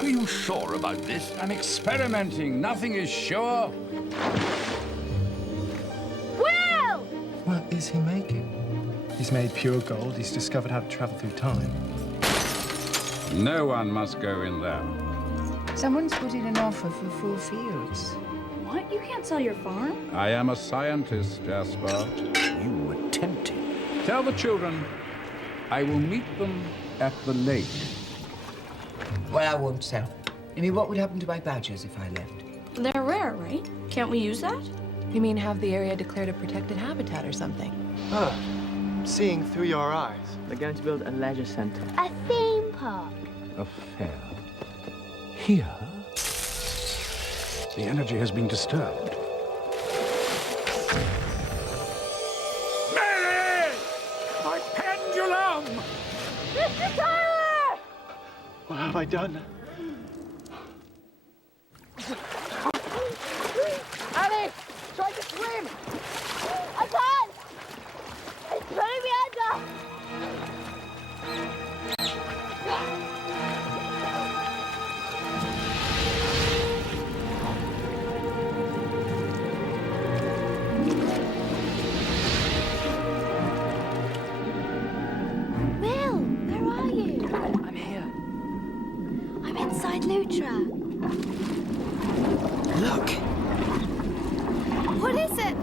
Are you sure about this? I'm experimenting. Nothing is sure. Will! What is he making? He's made pure gold. He's discovered how to travel through time. No one must go in there. Someone's put in an offer for 4 fields. What? You can't sell your farm? I am a scientist, Jasper. You were tempted. Tell the children I will meet them at the lake. Well, I won't sell. I mean, what would happen to my badgers if I left? They're rare, right? Can't we use that? You mean have the area declared a protected habitat or something? Ah, seeing through your eyes. They're going to build a leisure centre. A theme park. A fair. Here? The energy has been disturbed. Mary! My pendulum! Mr. Tyler! What have I done? Alice! Try to swim! I can't! It's pulling me under! Will, where are you? I'm here. I'm inside Lutra. Look! What is it?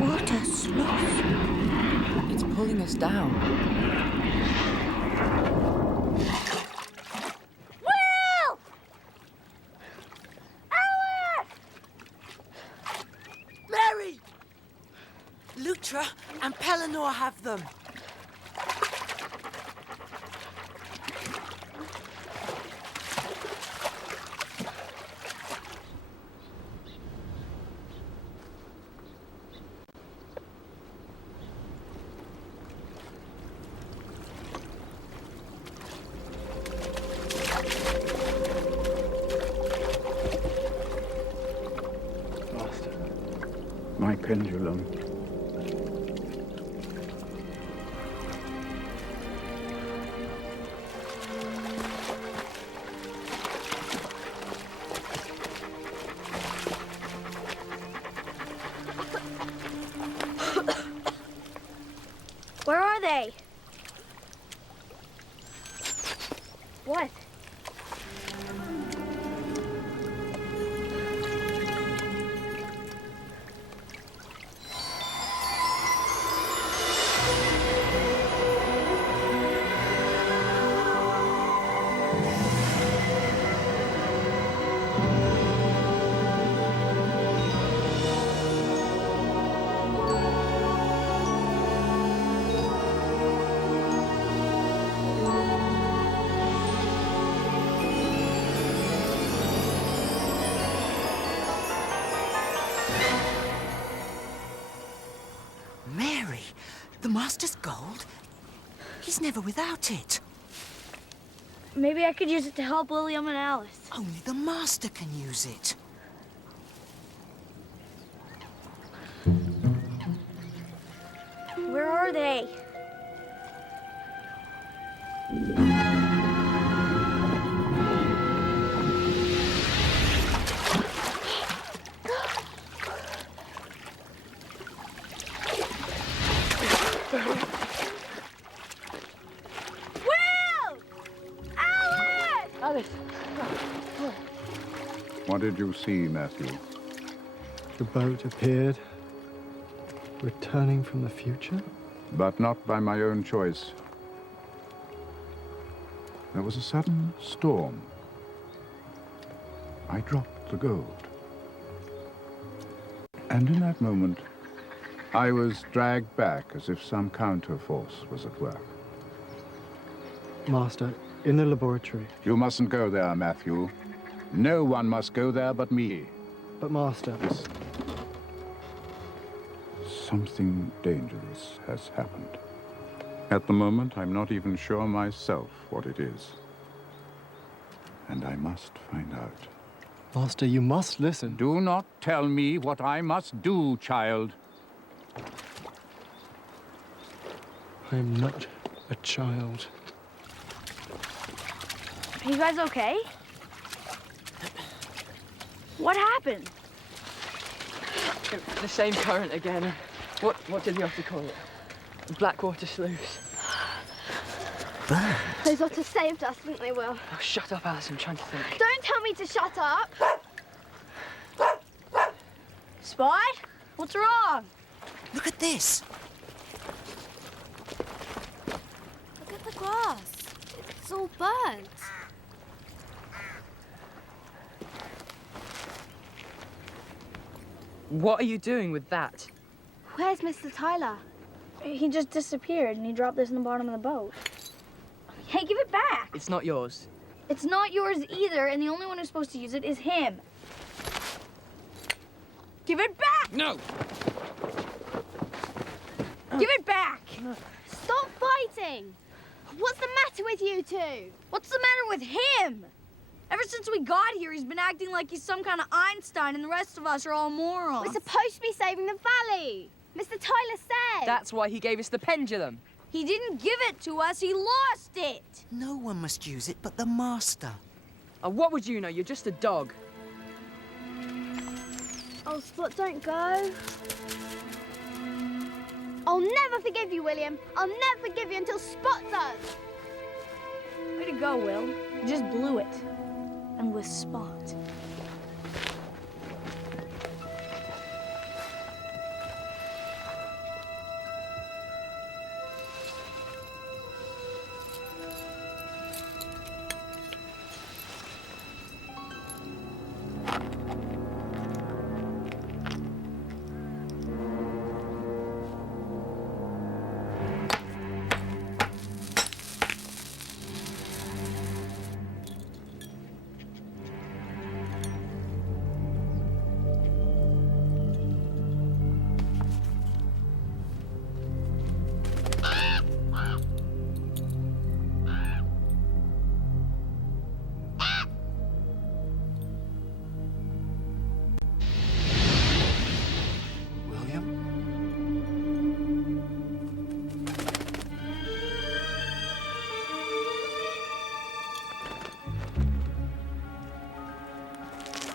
Water sloth. It's pulling us down. Will! Alice! Mary! Lutra and Pelennor have them. Master. My pendulum. Where are they? What? Mary, the Master's gold? He's never without it. Maybe I could use it to help William and Alice. Only the Master can use it. Where are they? Will! Alice! What did you see, Matthew? The boat appeared, returning from the future. But not by my own choice. There was a sudden storm. I dropped the gold. And in that moment, I was dragged back as if some counter-force was at work. Master, in the laboratory. You mustn't go there, Matthew. No one must go there but me. But Master, Something dangerous has happened. At the moment, I'm not even sure myself what it is. And I must find out. Master, you must listen. Do not tell me what I must do, child. I am not a child. Are you guys okay? What happened? The same current again. What did you have to call it? Blackwater sluice. Those otters saved us, didn't they, Will? Oh, shut up, Alice. I'm trying to think. Don't tell me to shut up. Spide? What's wrong? Look at this. Look at the grass. It's all burnt. What are you doing with that? Where's Mr. Tyler? He just disappeared and he dropped this in the bottom of the boat. Hey, give it back. It's not yours. It's not yours either, and the only one who's supposed to use it is him. Give it back! No! Give it back! Stop fighting! What's the matter with you two? What's the matter with him? Ever since we got here, he's been acting like he's some kind of Einstein and the rest of us are all morons. We're supposed to be saving the valley. Mr. Tyler said. That's why he gave us the pendulum. He didn't give it to us, he lost it. No one must use it but the master. Oh, what would you know? You're just a dog. Oh, Spot, don't go. I'll never forgive you, William. I'll never forgive you until Spot does. Way to go, Will. You just blew it. And with Spot.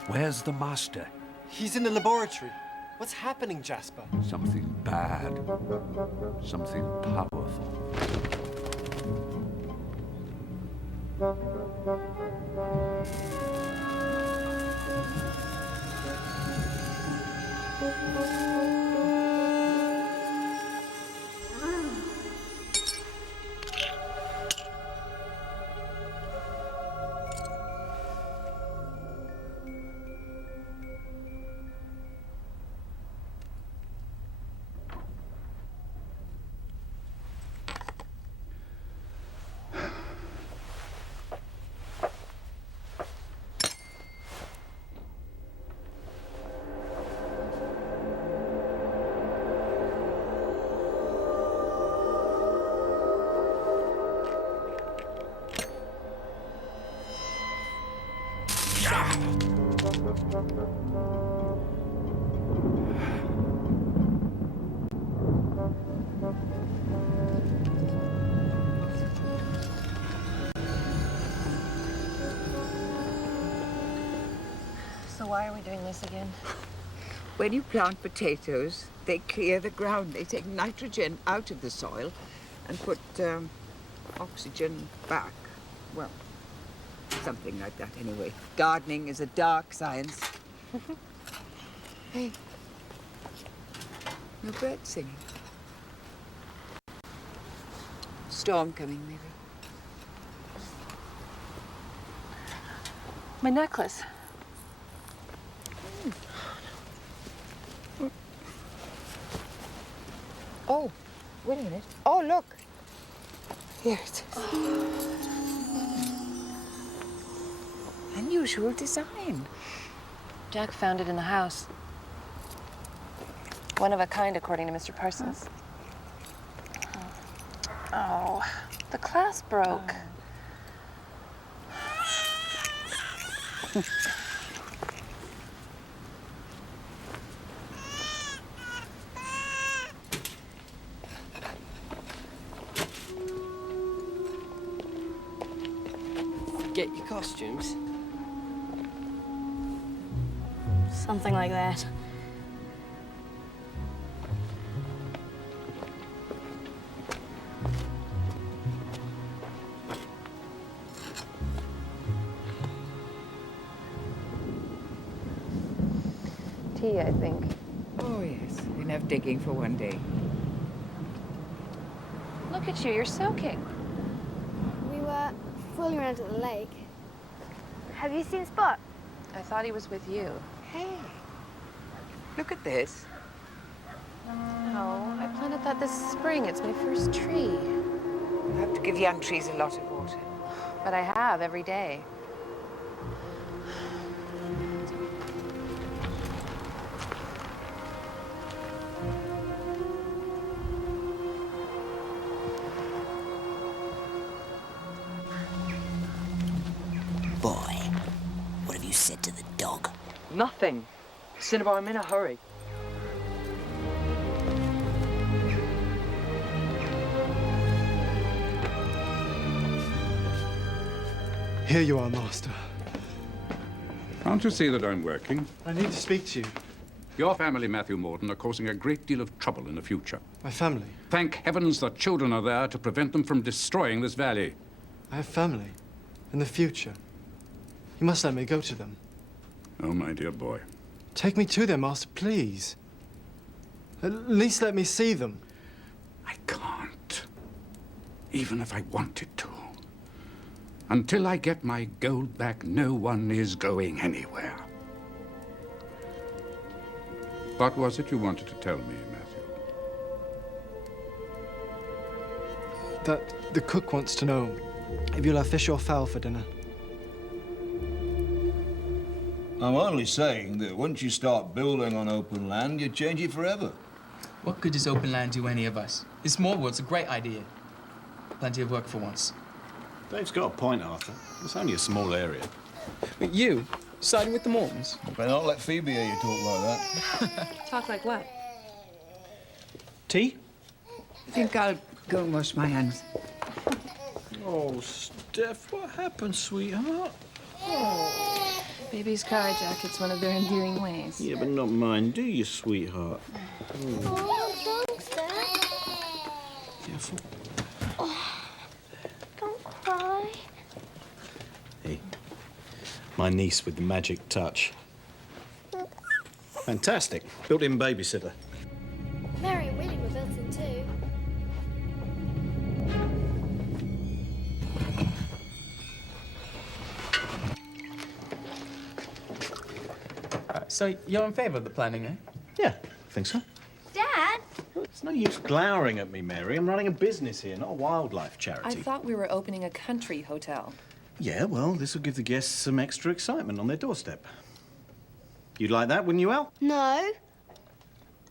Where's the master? He's in the laboratory. What's happening, Jasper? Something bad. Something powerful. So why are we doing this again? When you plant potatoes, they clear the ground. They take nitrogen out of the soil and put oxygen back. Well, something like that anyway. Gardening is a dark science. Hey, no birds singing. Storm coming, maybe. My necklace. Oh, wait a minute. Oh, look. Here it is. Unusual design. Jack found it in the house. One of a kind, according to Mr. Parsons. Oh, the clasp broke. get your costumes? Something like that. Tea, I think. Oh, yes. Enough digging for one day. Look at you, you're soaking. We were fooling around at the lake. Have you seen Spot? I thought he was with you. Hey, look at this. No, I planted that this spring. It's my first tree. You have to give young trees a lot of water. But I have every day. Boy, what have you said to the dog? Nothing. Cinnabar, I'm in a hurry. Here you are, Master. Can't you see that I'm working? I need to speak to you. Your family, Matthew Morden, are causing a great deal of trouble in the future. My family. Thank heavens the children are there to prevent them from destroying this valley. I have family. In the future. You must let me go to them. Oh, my dear boy. Take me to them, Master, please. At least let me see them. I can't. Even if I wanted to. Until I get my gold back, no one is going anywhere. What was it you wanted to tell me, Matthew? That the cook wants to know if you'll have fish or fowl for dinner. I'm only saying that once you start building on open land, you change it forever. What good does open land do any of us? This Smallwood's a great idea. Plenty of work for once. Dave's got a point, Arthur. It's only a small area. But you, siding with the Mortons? Better not let Phoebe hear you talk like that. Talk like what? Tea? I think I'll go and wash my hands. Oh, Steph, what happened, sweetheart? Babies cry, Jack. It's one of their endearing ways. Yeah, but not mine, do you, sweetheart? Oh, thanks, Dad. Careful. Don't cry. Hey, my niece with the magic touch. Fantastic. Built-in babysitter. Mary and Willie were built in too. So you're in favour of the planning, eh? Yeah, I think so. Dad? It's no use glowering at me, Mary. I'm running a business here, not a wildlife I charity. thought we were opening a country hotel. Yeah, well, this will give the guests some extra excitement on their doorstep. You'd like that, wouldn't you, Al? No.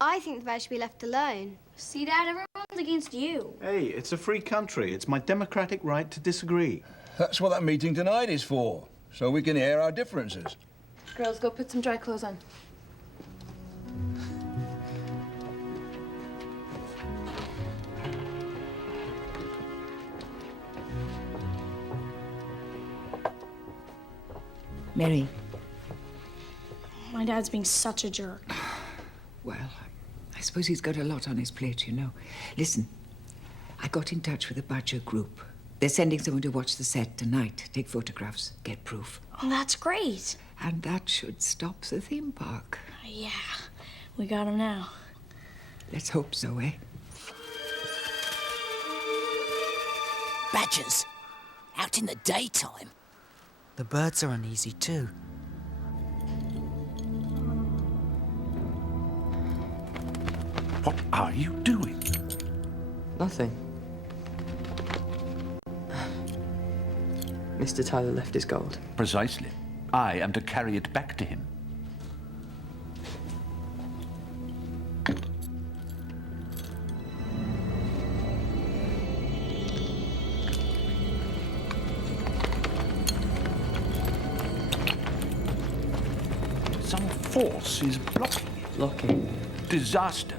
I think the bird should be left alone. See, Dad, everyone's against you. Hey, it's a free country. It's my democratic right to disagree. That's what that meeting tonight is for, so we can air our differences. Girls, go put some dry clothes on. Mary. My dad's being such a jerk. Well, I suppose he's got a lot on his plate, you know. Listen, I got in touch with the Badger group. They're sending someone to watch the set tonight, take photographs, get proof. Oh, that's great. And that should stop the theme park. Yeah, we got him now. Let's hope so, eh? Badgers? Out in the daytime? The birds are uneasy too. What are you doing? Nothing. Mr. Tyler left his gold. Precisely. I am to carry it back to him. Some force is blocking it. Blocking? Disaster.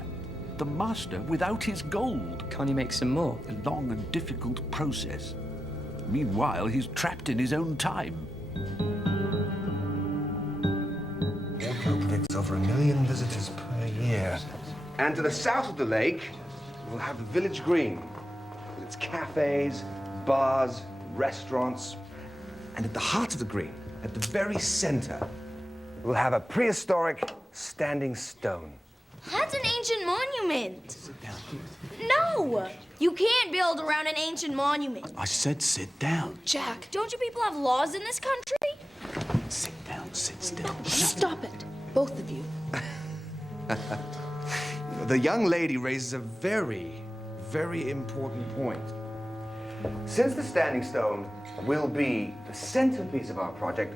The master without his gold. Can't you make some more? A long and difficult process. Meanwhile, he's trapped in his own time. Wardco predicts over 1 million visitors per year. And to the south of the lake, we'll have the village green, with its cafes, bars, restaurants. And at the heart of the green, at the very center, we'll have a prehistoric standing stone. That's an ancient monument. No! You can't build around an ancient monument. I said sit down. Jack, don't you people have laws in this country? Sit down, sit still. Stop it, both of you. The young lady raises a very, very important point. Since the standing stone will be the centerpiece of our project,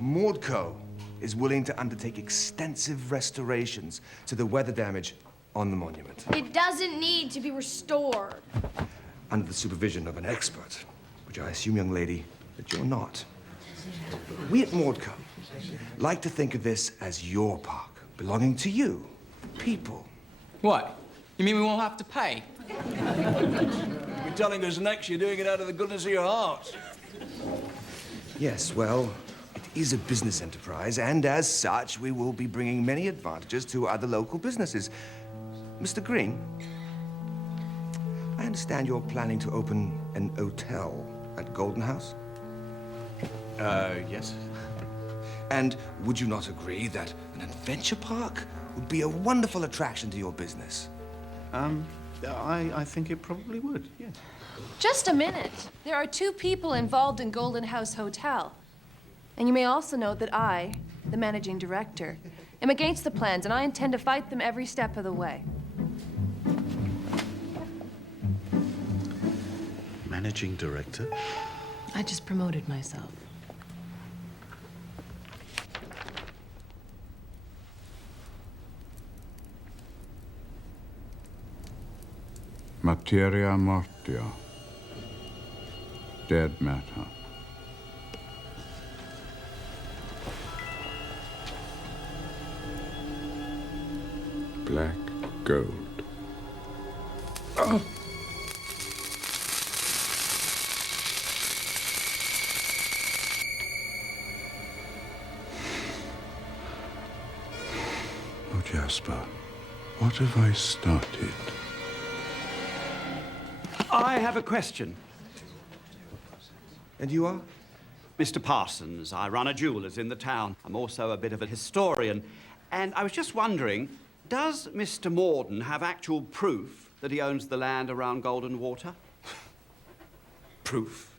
Mordco is willing to undertake extensive restorations to the weather damage on the monument. It doesn't need to be restored. Under the supervision of an expert, which I assume, young lady, that you're not. We at Mordco like to think of this as your park, belonging to you, people. What? You mean we won't have to pay? You're telling us next you're doing it out of the goodness of your heart. Yes, well, it is a business enterprise, and as such, we will be bringing many advantages to other local businesses. Mr. Green, I understand you're planning to open an hotel at Golden House? Yes. And would you not agree that an adventure park would be a wonderful attraction to your business? I think it probably would, yes. Just a minute. There are 2 people involved in Golden House Hotel. And you may also note that I, the managing director, am against the plans, and I intend to fight them every step of the way. Managing director? I just promoted myself. Materia mortia. Dead matter. Black gold. Oh. Oh, Jasper, what have I started? I have a question. And you are? Mr. Parsons. I run a jeweler's in the town. I'm also a bit of a historian. And I was just wondering, does Mr. Morden have actual proof that he owns the land around Golden Water? Proof?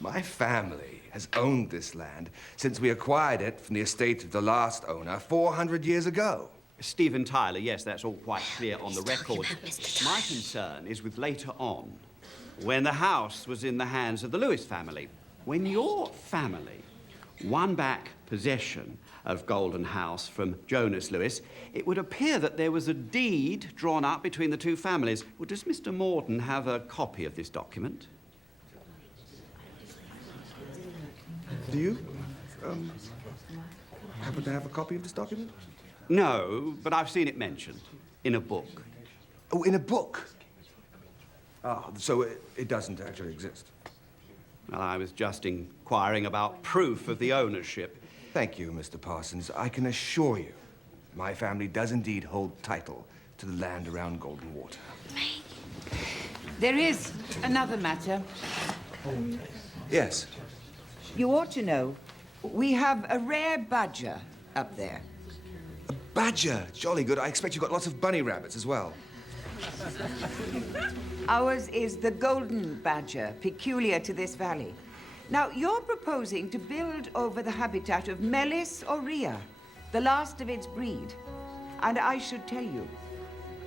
My family has owned this land since we acquired it from the estate of the last owner 400 years ago. Stephen Tyler, yes, that's all quite clear on the record. My concern is with later on, when the house was in the hands of the Lewis family. When your family won back possession of Golden House from Jonas Lewis, it would appear that there was a deed drawn up between the 2 families. Well, does Mr. Morden have a copy of this document? Do you happen to have a copy of this document? No, but I've seen it mentioned in a book. Oh, in a book? Ah, so it doesn't actually exist. Well, I was just inquiring about proof of the ownership. Thank you, Mr. Parsons. I can assure you, my family does indeed hold title to the land around Golden Water. There is another matter. Yes. You ought to know, we have a rare badger up there. A badger? Jolly good. I expect you've got lots of bunny rabbits as well. Ours is the golden badger, peculiar to this valley. Now, you're proposing to build over the habitat of Melis aurea, the last of its breed. And I should tell you,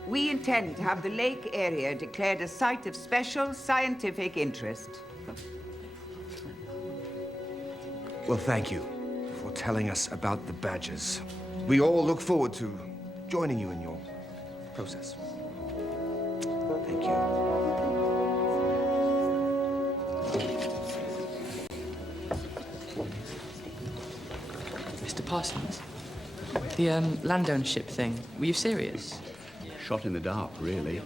we intend to have the lake area declared a site of special scientific interest. Well, thank you for telling us about the badgers. We all look forward to joining you in your process. Thank you. Mr. Parsons, the land ownership thing, were you serious? Shot in the dark, really.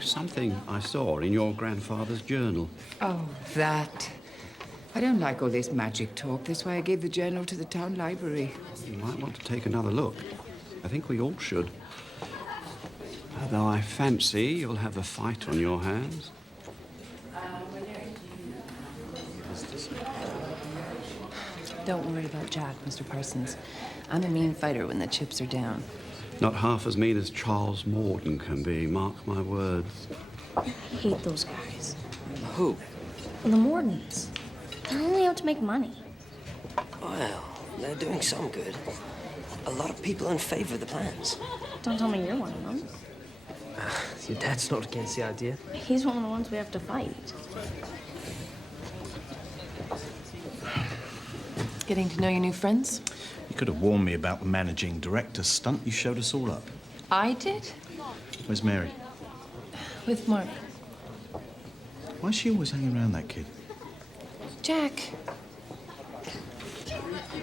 Something I saw in your grandfather's journal. Oh, that. I don't like all this magic talk. That's why I gave the journal to the town library. You might want to take another look. I think we all should. Although I fancy you'll have a fight on your hands. Don't worry about Jack, Mr. Parsons. I'm a mean fighter when the chips are down. Not half as mean as Charles Morden can be, mark my words. I hate those guys. Who? The Mordens. They're only out to make money. Well, they're doing some good. A lot of people in favor of the plans. Don't tell me you're one of them. Your dad's not against the idea. He's one of the ones we have to fight. Getting to know your new friends? You could have warned me about the managing director's stunt. You showed us all up. I did? Where's Mary? With Mark. Why is she always hanging around that kid? Jack.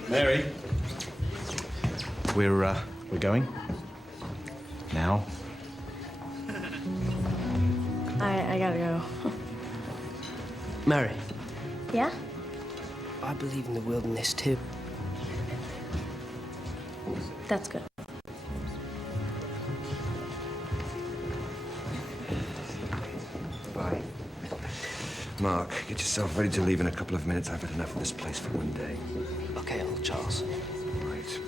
Mary. We're going? Now? I gotta go. Mary, Yeah? I believe in the wilderness too. That's good. Bye. Mark, get yourself ready to leave in a couple of minutes. I've had enough of this place for one day. Okay, Uncle Charles. Right.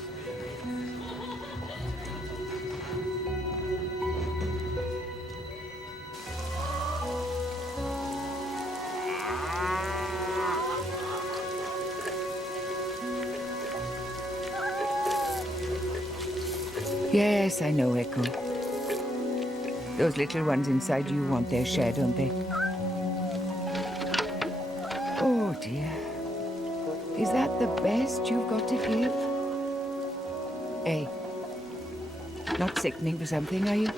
Yes, I know, Echo. Those little ones inside you want their share, don't they? Oh, dear. Is that the best you've got to give? Hey, not sickening for something, are you?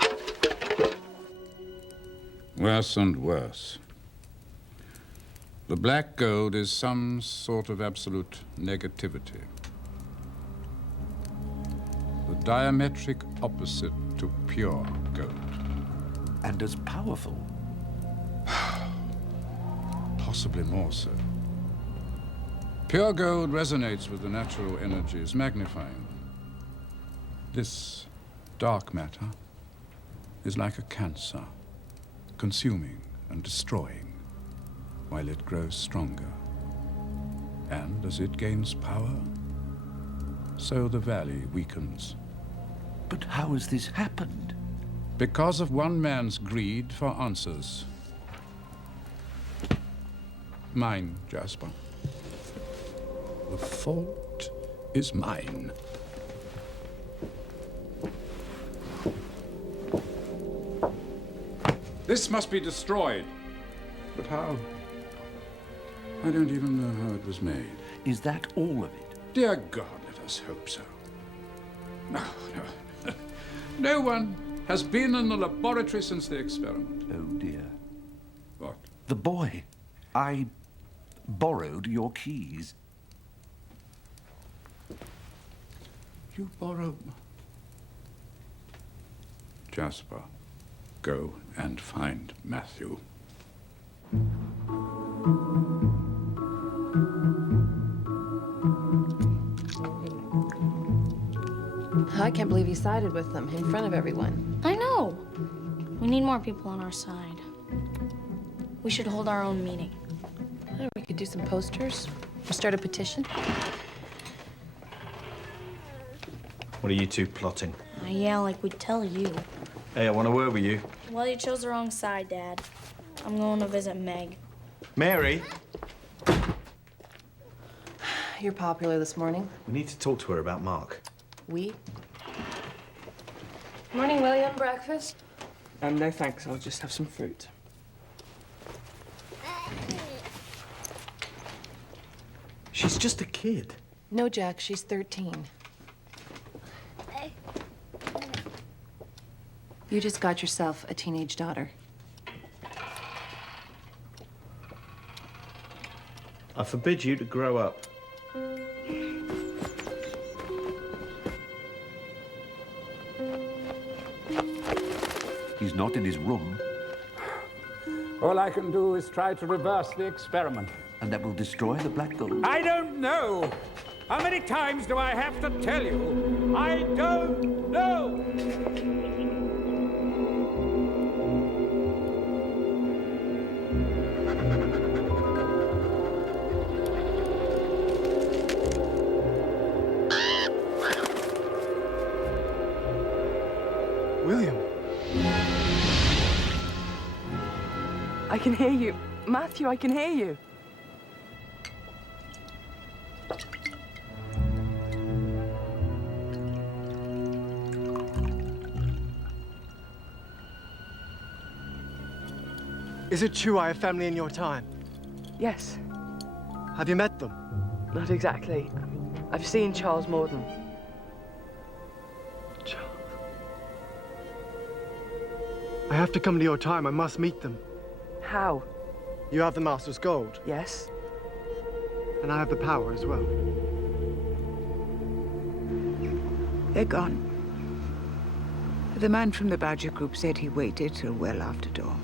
Worse and worse. The black gold is some sort of absolute negativity. The diametric opposite to pure gold. And as powerful. Possibly more so. Pure gold resonates with the natural energies, magnifying them. This dark matter is like a cancer, consuming and destroying while it grows stronger. And as it gains power, so the valley weakens. But how has this happened? Because of one man's greed for answers. Mine, Jasper. The fault is mine. This must be destroyed. But how? I don't even know how it was made. Is that all of it? Dear God, let us hope so. No, no. No one has been in the laboratory since the experiment. Oh, dear. What? The boy. I borrowed your keys. You borrow... Jasper, go and find Matthew. I can't believe he sided with them in front of everyone. I know. We need more people on our side. We should hold our own meeting. Oh, we could do some posters or start a petition. What are you two plotting? Yeah, like we'd tell you. Hey, I want a word with you. Well, you chose the wrong side, Dad. I'm going to visit Meg. Mary! You're popular this morning. We need to talk to her about Mark. We? Morning, William. Breakfast? No thanks, I'll just have some fruit. She's just a kid. No, Jack, she's 13. You just got yourself a teenage daughter. I forbid you to grow up. He's not in his room. All I can do is try to reverse the experiment. And that will destroy the black gold? I don't know! How many times do I have to tell you? I don't know! William. I can hear you. Matthew, I can hear you. Is it true I have family in your time? Yes. Have you met them? Not exactly. I've seen Charles Morden. I have to come to your time. I must meet them. How? You have the Master's gold. Yes. And I have the power as well. They're gone. The man from the Badger Group said he waited till well after dawn.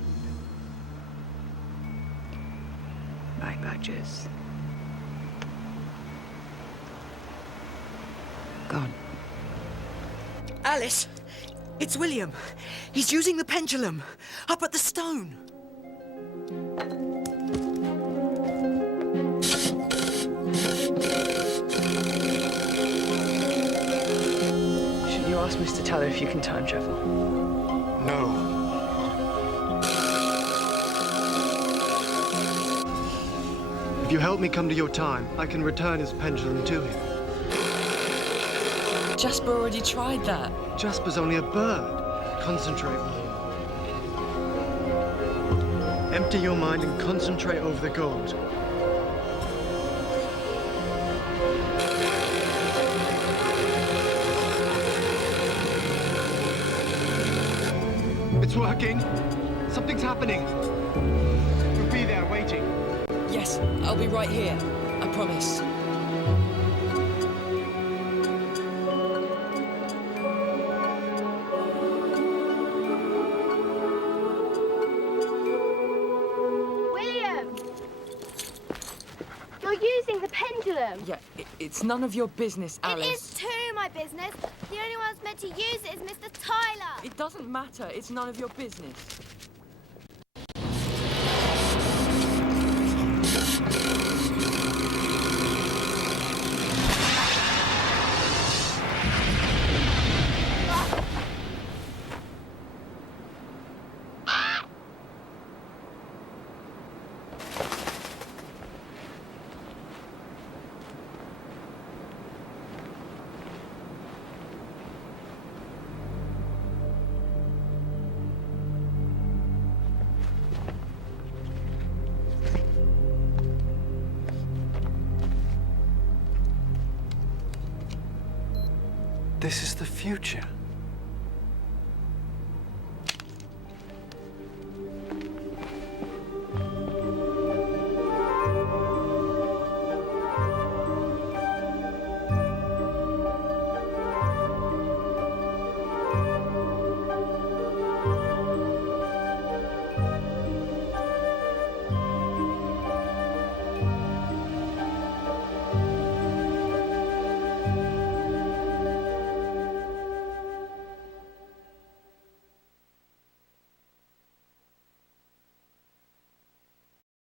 My badgers. Gone. Alice, it's William. He's using the pendulum up at the stone. Should you ask Mr. Teller if you can time travel? No. If you help me come to your time, I can return his pendulum to him. Jasper already tried that. Jasper's only a bird. Concentrate, William. Empty your mind and concentrate over the gold. It's working. Something's happening. We'll be there waiting. Yes, I'll be right here. I promise. William! You're using the pendulum. Yeah, it's none of your business, Alice. It is too my business. The only one that's meant to use it is Mr. Tyler. It doesn't matter. It's none of your business. This is the future.